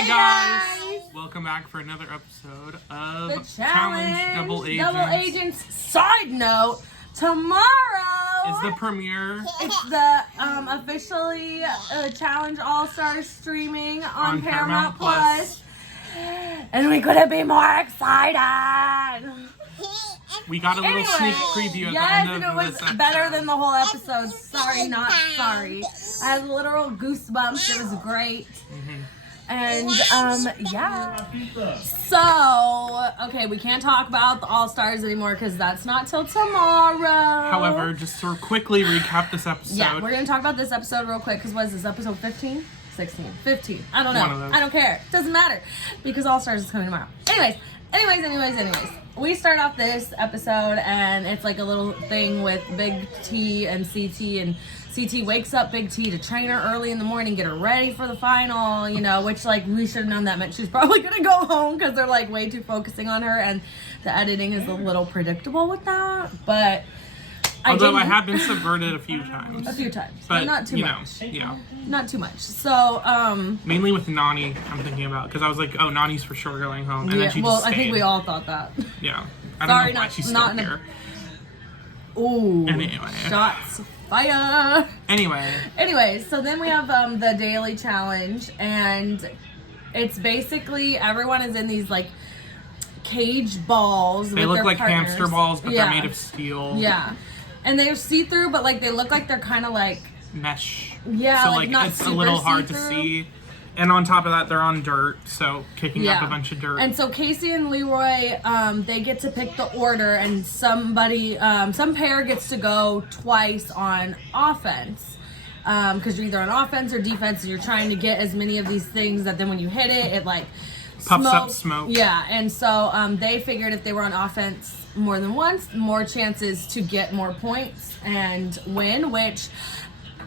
Hey guys! Welcome back for another episode of The Challenge Double Double Agents. Side note, tomorrow is the premiere. It's the officially Challenge All-Stars streaming on Paramount Plus. And we couldn't be more excited. We got a little sneak preview at the end of this episode. It was better than the whole episode. Sorry, not sorry. I had literal goosebumps. It was great. And, yeah. So, okay, we can't talk about the All-Stars anymore because that's not till tomorrow. However, just to quickly recap this episode. Yeah, we're going to talk about this episode real quick because what is this, episode 15? 16, 15. I don't know. One of those. I don't care. Doesn't matter because All-Stars is coming tomorrow. Anyways. We start off this episode and it's like a little thing with Big T and CT, and CT wakes up Big T to train her early in the morning, get her ready for the final, you know, which like we should have known that meant she's probably gonna go home because they're like way too focusing on her, and the editing is a little predictable with that, but although I have been subverted a few times. But not too much. Yeah. Not too much. So, mainly with Nani, I'm thinking about, because I was like, oh, Nani's for sure going home, and then she just stayed. I think we all thought that. Yeah. I don't know why she's still here. Ooh. Anyway. Shots fire. Anyway, so then we have the daily challenge, and it's basically everyone is in these like cage balls. They with look their like partners. hamster balls, but they're made of steel. Yeah. And they're see-through, but like they look like they're kind of like mesh. Yeah, so like not it's a little hard to see. And on top of that, they're on dirt, so kicking up a bunch of dirt. And so Casey and Leroy, they get to pick the order, and somebody, some pair gets to go twice on offense. Because you're either on offense or defense, and you're trying to get as many of these things that then when you hit it, it like puffs up smoke. Yeah, and so they figured if they were on offense more than once, more chances to get more points and win, which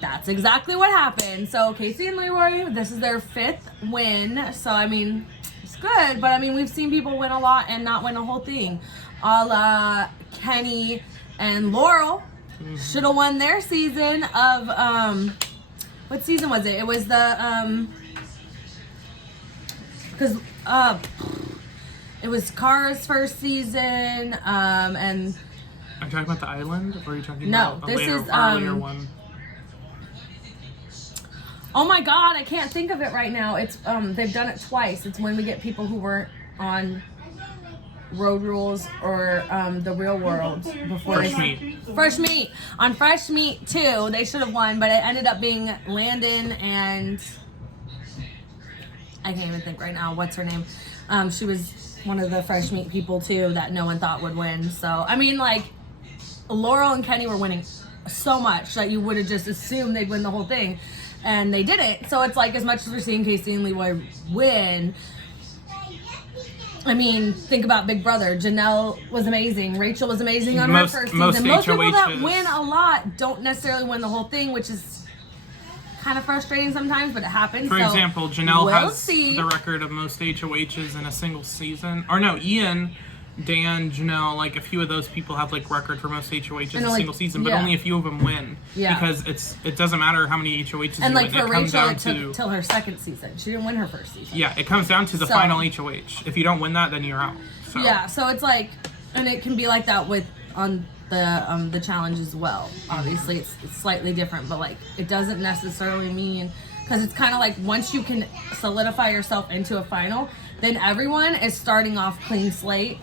that's exactly what happened. So Casey and Leroy, this is their 5th win. So I mean, it's good, but I mean we've seen people win a lot and not win a whole thing. A la Kenny and Laurel should have won their season of what season was it? It was the because it was Kara's first season, and are you talking about the island, or are you talking about this later, is earlier one? Oh my god, I can't think of it right now. It's they've done it twice. It's when we get people who weren't on Road Rules or the Real World before. Fresh Meat. On Fresh Meat 2, they should have won, but it ended up being Landon and I can't even think right now. What's her name? She was one of the Fresh Meat people too that no one thought would win. So I mean, like Laurel and Kenny were winning so much that you would have just assumed they'd win the whole thing, and they didn't. So it's like, as much as we're seeing Casey and Leroy win, I mean, think about Big Brother. Janelle was amazing. Rachel was amazing on her first season. Most people that win a lot don't necessarily win the whole thing, which is kind of frustrating sometimes, but it happens. For example, Janelle has the record of most HOHs in a single season. Or no, Ian, Dan, Janelle, like a few of those people have like record for most HOHs in a single season, but only a few of them win. Yeah. Because it doesn't matter how many HOHs and you like win. For Rachel, it took till her second season. She didn't win her first season. Yeah, it comes down to the final HOH. If you don't win that, then you're out. So. Yeah, so it's like, and it can be like that with on the challenge as well. Obviously, it's slightly different, but like it doesn't necessarily mean, because it's kind of like once you can solidify yourself into a final, then everyone is starting off clean slate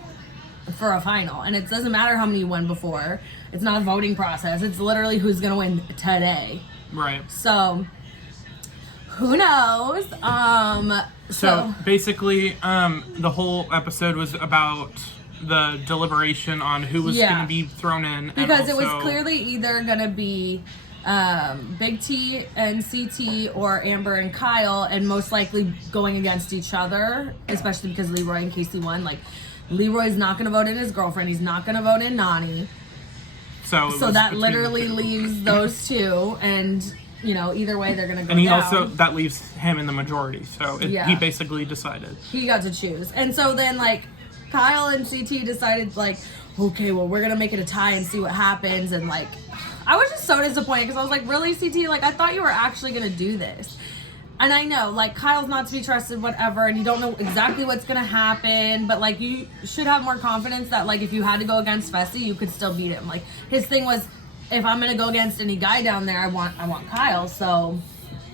for a final, and it doesn't matter how many you won before. It's not a voting process. It's literally who's gonna win today. Right. So who knows? So basically, the whole episode was about the deliberation on who was going to be thrown in, because it was clearly either going to be Big T and CT or Amber and Kyle, and most likely going against each other, especially because Leroy and Casey won. Like, Leroy's not going to vote in his girlfriend. He's not going to vote in Nani. So that literally leaves those two, and you know, either way they're going to go down. And he also, that leaves him in the majority, so he basically decided. He got to choose. And so then, like, Kyle and CT decided, like, okay, well, we're going to make it a tie and see what happens. And, like, I was just so disappointed because I was like, really, CT? Like, I thought you were actually going to do this. And I know, like, Kyle's not to be trusted, whatever, and you don't know exactly what's going to happen, but, like, you should have more confidence that, like, if you had to go against Fessy, you could still beat him. Like, his thing was, if I'm going to go against any guy down there, I want Kyle, so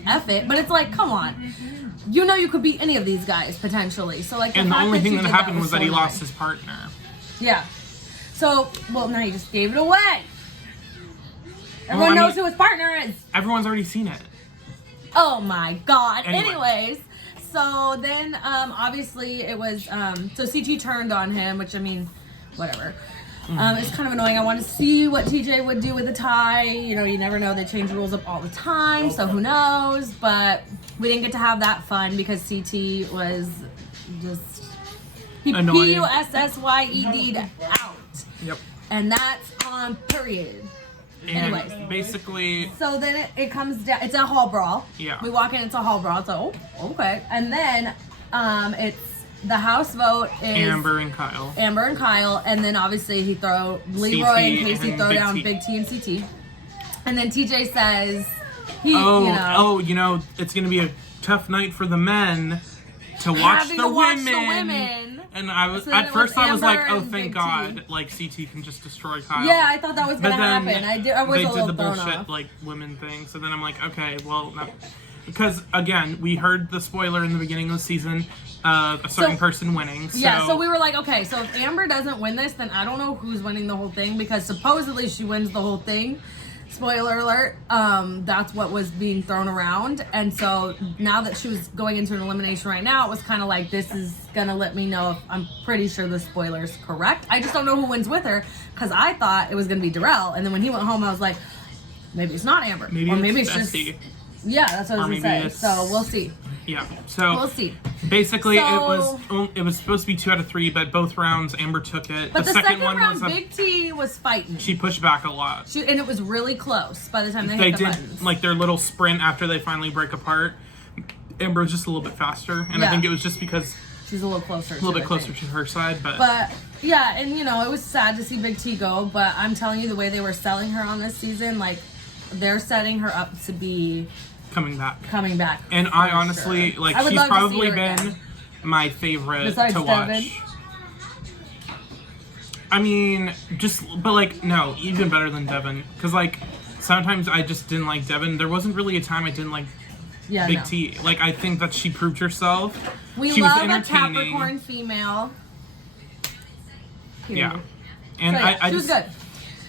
F it. But it's like, come on. You know you could beat any of these guys, potentially. So, like, and the only thing that happened was that he lost his partner. Yeah. So, well, now you just gave it away. Everyone knows who his partner is. Everyone's already seen it. Oh my God. Anyways, so then obviously it was, so CT turned on him, which I mean, whatever. It's kind of annoying. I want to see what TJ would do with the tie. You know, you never know. They change the rules up all the time, so who knows. But we didn't get to have that fun because CT was just, he PUSSYED'd out. Yep. And that's on period. And anyways, basically, so then it comes down. It's a hall brawl. Yeah. We walk in. It's a hall brawl. So okay. And then it's the house vote is Amber and Kyle. And then obviously Leroy and Casey throw down Big T and CT. And then TJ says it's gonna be a tough night for the men to watch the women. And I was at first I was like, oh, thank God, like CT can just destroy Kyle. Yeah, I thought that was gonna happen. I was a little did the thrown bullshit off. like women thing. So then I'm like, okay, well, because again, we heard the spoiler in the beginning of the season, a certain person winning. So. Yeah, so we were like, okay, so if Amber doesn't win this, then I don't know who's winning the whole thing because supposedly she wins the whole thing. Spoiler alert, that's what was being thrown around. And so now that she was going into an elimination right now, it was kind of like, this is going to let me know if I'm pretty sure the spoiler's correct. I just don't know who wins with her because I thought it was going to be Darrell. And then when he went home, I was like, maybe it's not Amber. Maybe it's just... Yeah, that's what I was going to say. So we'll see. Yeah, so we'll see. Basically, it was supposed to be 2 out of 3, but both rounds Amber took it. But the second one round, Big T was fighting. She pushed back a lot, and it was really close by the time they hit the buttons. Like their little sprint after they finally break apart. Amber was just a little bit faster, and I think it was just because she's a little closer. To her side, but yeah, and you know it was sad to see Big T go, but I'm telling you the way they were selling her on this season, like they're setting her up to be. Coming back. And I honestly, like, she's probably been my favorite besides to watch. Devin. I mean, no, even better than Devin. Because, like, sometimes I just didn't like Devin. There wasn't really a time I didn't like Big T. Like, I think that she proved herself. She love was entertaining. A Capricorn female. Period. Yeah. And so, she was good.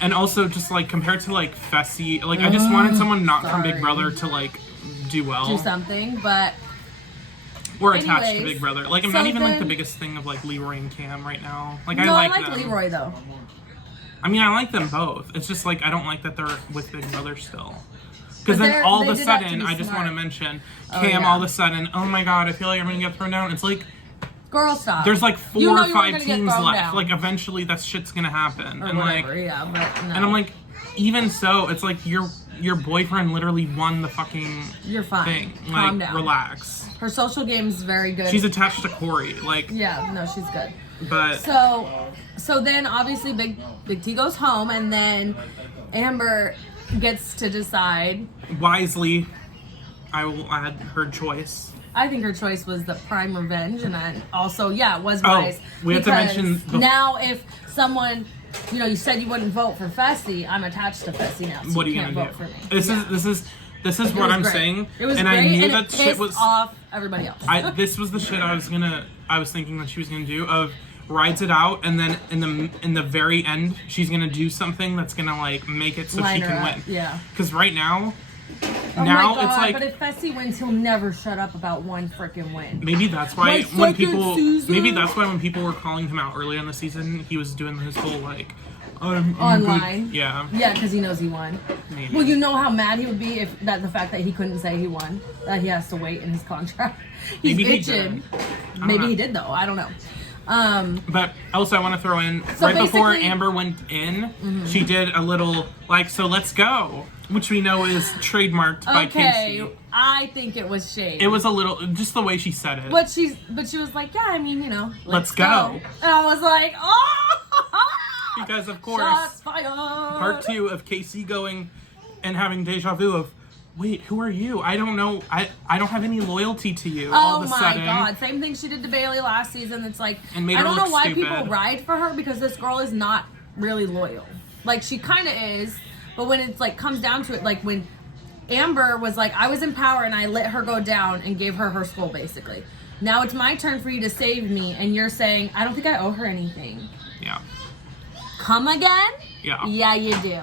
And also, just, like, compared to, like, Fessy, like, I just wanted someone not from Big Brother to, like, do something, but we're attached to Big Brother. Like, I'm not even like the biggest thing of like Leroy and Cam right now. Like, I like them. Leroy though. I mean, I like them both. It's just like I don't like that they're with Big Brother still. Because then all of a sudden, I just want to mention Cam. All of a sudden, oh my God, I feel like I'm gonna get thrown down. It's like, girl, stop. There's like 4 or 5 teams left. Down. Like, eventually, that shit's gonna happen. Or and whatever, and I'm like, even so, it's like your boyfriend literally won the fucking You're fine. Thing. Like, calm down. Relax. Her social game's very good. She's attached to Corey. Like, yeah, no, she's good. But so then obviously Big T goes home, and then Amber gets to decide wisely. I will add her choice. I think her choice was the prime revenge, and then also it was wise. We have to mention now if someone. You know, you said you wouldn't vote for Fessy. I'm attached to Fessy now, so what are you can't vote for me. This is what I'm saying. It was and great, I knew and that it shit was off everybody else. This was the shit I was thinking that she was gonna do of rides it out, and then in the very end she's gonna do something that's gonna like make it so she can win. Yeah. Because right now. Oh now my God, it's like, but if Fessy wins, he'll never shut up about one freaking win. Maybe that's why when people were calling him out early in the season, he was doing his whole like I'm online. Good. Yeah. Yeah, because he knows he won. Maybe. Well, you know how mad he would be if the fact that he couldn't say he won, that he has to wait in his contract. He's itching. Maybe he did though. I don't know. But also I want to throw in right before Amber went in, she did a little like so let's go. Which we know is trademarked by Casey. I think it was shade. It was a little, just the way she said it. But she was like, yeah, I mean, you know, let's go. And I was like, oh! Because of course, shots fired. part 2 of Casey going and having deja vu of, wait, who are you? I don't know. I don't have any loyalty to you. All of a sudden. Oh my God. Same thing she did to Bailey last season. It's like, and made I her don't know why stupid. people ride for her, because this girl is not really loyal. Like, she kind of is, but when it's like comes down to it, like when Amber was like, I was in power and I let her go down and gave her her skull, basically. Now it's my turn for you to save me, and you're saying, I don't think I owe her anything. Yeah. Come again? Yeah. Yeah, you do.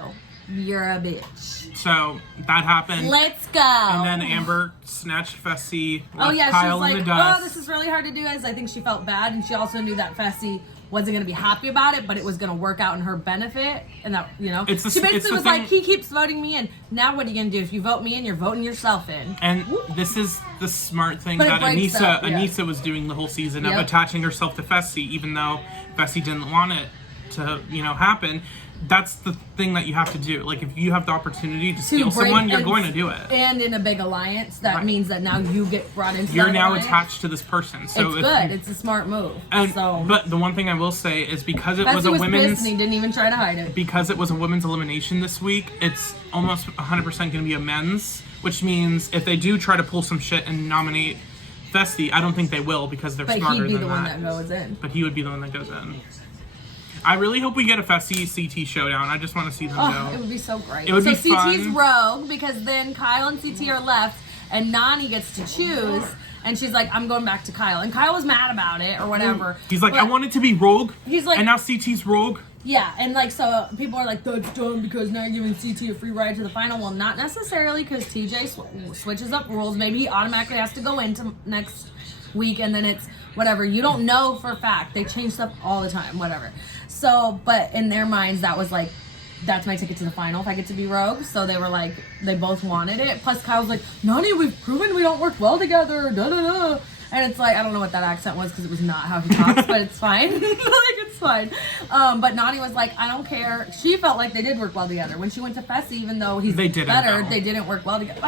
You're a bitch. So that happened. Let's go. And then Amber snatched Fessy. Oh yeah, Kyle she was in like, the dust. oh, this is really hard to do, guys. I think she felt bad, and she also knew that Fessy wasn't going to be happy about it, but it was going to work out in her benefit, and that, you know, she basically was like, he keeps voting me in. Now what are you going to do? If you vote me in, you're voting yourself in. And this is the smart thing But that Anissa was doing the whole season of Yep. attaching herself to Fessy, even though Fessy didn't want it to, happen. That's the thing that you have to do. Like, if you have the opportunity to steal someone, you're going to do it. And in a big alliance, that means that now you get brought into You're that now alliance. attached to this person. So it's good. It's a smart move. But the one thing I will say is because it Fessy was a women's... pissed and he didn't even try to hide it. Because it was a women's elimination this week, it's almost 100% going to be a men's, which means if they do try to pull some shit and nominate Fessy, I don't think they will, because they're smarter than that. But he'd be the one that goes in. But he would be the one that goes in. I really hope we get a Fessy CT showdown. I just want to see them go. It would be so great. It would be CT's fun. rogue, because then Kyle and CT are left, and Nani gets to choose, and she's like, I'm going back to Kyle. And Kyle was mad about it, or whatever. He's like, I want it to be rogue. He's like, and now CT's rogue. Yeah, and like, so people are like, that's dumb because now you're giving CT a free ride to the final. Well, not necessarily, because TJ switches up rules. Maybe he automatically has to go into next week, and then it's whatever. You don't know for a fact. They change stuff all the time, whatever. So, but in their minds, that was like, that's my ticket to the final if I get to be rogue. So they were like, they both wanted it. Plus Kyle's like, Nani, we've proven we don't work well together, da da da. And it's like, I don't know what that accent was, because it was not how he talks, but it's fine. Like, it's fine. But Nani was like, I don't care. She felt like they did work well together. When she went to Fessy, even though he's better, they didn't work well together.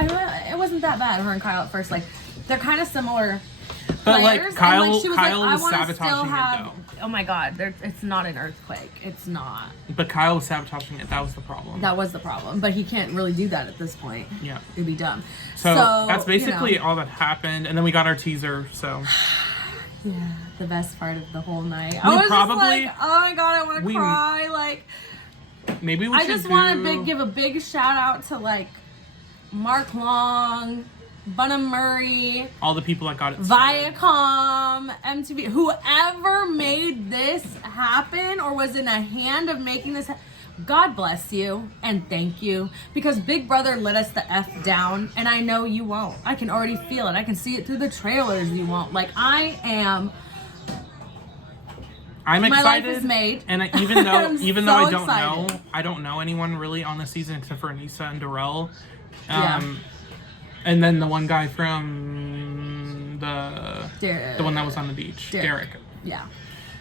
It wasn't that bad, her and Kyle at first. Like, they're kind of similar but players. Like, Kyle, and like, she was Kyle like, was sabotaging it, though. Oh my God, it's not an earthquake. It's not. But Kyle was sabotaging it. That was the problem. That was the problem. But he can't really do that at this point. Yeah. It'd be dumb. So that's basically all that happened. And then we got our teaser, so. Yeah, the best part of the whole night. I was probably, just like, oh my God, I want to cry. Like, maybe we I just want to give a big shout out to, like, Mark Long, Bunham Murray, all the people that got it started. Viacom, MTV, whoever made this happen or was in a hand of making this happen. God bless you and thank you, because Big Brother let us the F down, and I know you won't. I can already feel it. I can see it through the trailers. You won't. Like, I'm excited. My life is made. And even though so I don't know anyone really on the season except for Anissa and Darrell. Yeah. And then the one guy from the one that was on the beach, Derek. Yeah.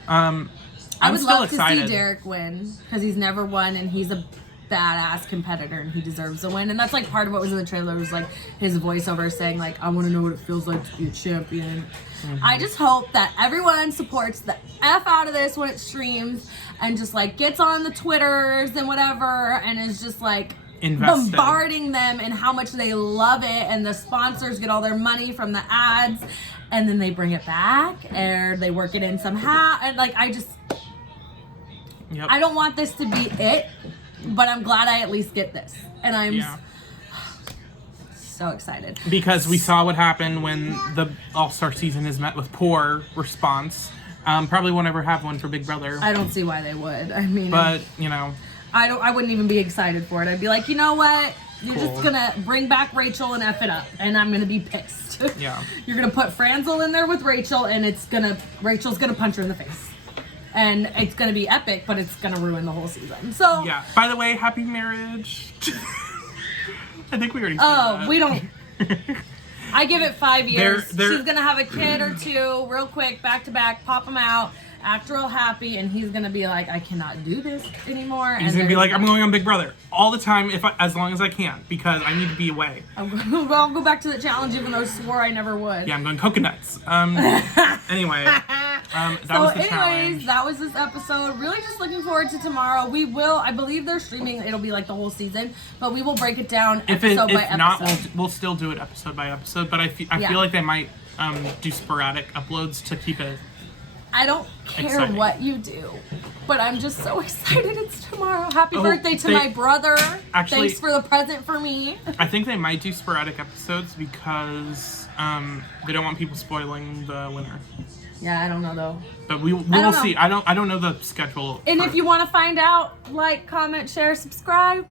I would still love excited to see Derek win, because he's never won, and he's a badass competitor, and he deserves a win. And that's like part of what was in the trailer, was like his voiceover saying like, I want to know what it feels like to be a champion. Mm-hmm. I just hope that everyone supports the F out of this when it streams, and just like gets on the Twitters and whatever, and is just like bombarding them and how much they love it, and the sponsors get all their money from the ads, and then they bring it back, or they work it in somehow, and like, I don't want this to be it, but I'm glad I at least get this. And I'm so excited. Because we saw what happened when the All-Star season is met with poor response. Probably won't ever have one for Big Brother. I don't see why they would. I mean... But, you know... I wouldn't even be excited for it. I'd be like, you know what? You're just gonna bring back Rachel and F it up, and I'm gonna be pissed. Yeah. You're gonna put Franzel in there with Rachel, and Rachel's gonna punch her in the face. And it's going to be epic, but it's going to ruin the whole season. So yeah. By the way, happy marriage. I think we already said that. We don't. I give it 5 years. She's going to have a kid or two real quick, back to back, pop them out, act real happy, and he's going to be like, I cannot do this anymore. He's going to be like, I'm going on Big Brother all the time, as long as I can, because I need to be away. I'll go back to the challenge, even though I swore I never would. Yeah, I'm going coconuts. Anyway. That was the challenge. That was this episode. Really just looking forward to tomorrow. We will, I believe they're streaming, it'll be like the whole season, but we will break it down episode by episode. If not, we'll still do it episode by episode, but I feel like they might do sporadic uploads to keep it I don't care exciting. What you do, but I'm just so excited it's tomorrow. Happy birthday to my brother. Actually, thanks for the present for me. I think they might do sporadic episodes because they don't want people spoiling the winner. Yeah, I don't know though. But we will see. I don't know the schedule. And if you want to find out, like, comment, share, subscribe.